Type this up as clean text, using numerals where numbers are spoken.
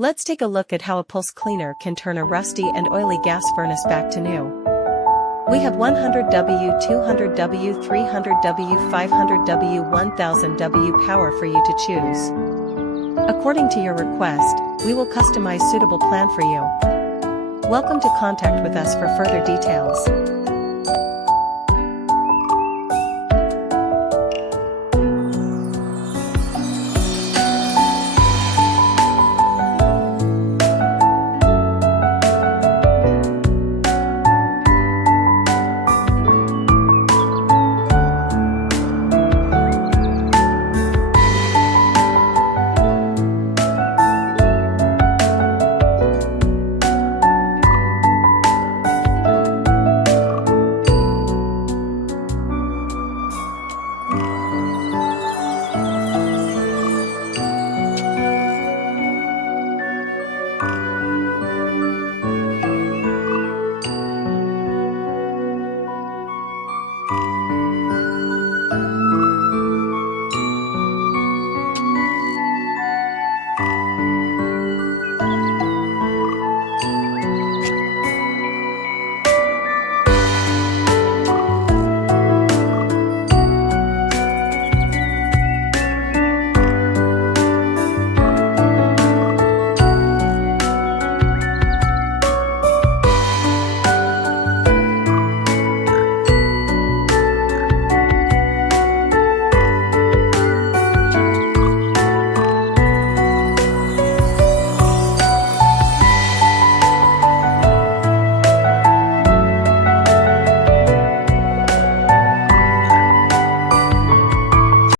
Let's take a look at how a pulse cleaner can turn a rusty and oily gas furnace back to new. We have 100W, 200W, 300W, 500W, 1000W power for you to choose. According to your request, we will customize suitable plan for you. Welcome to contact with us for further details.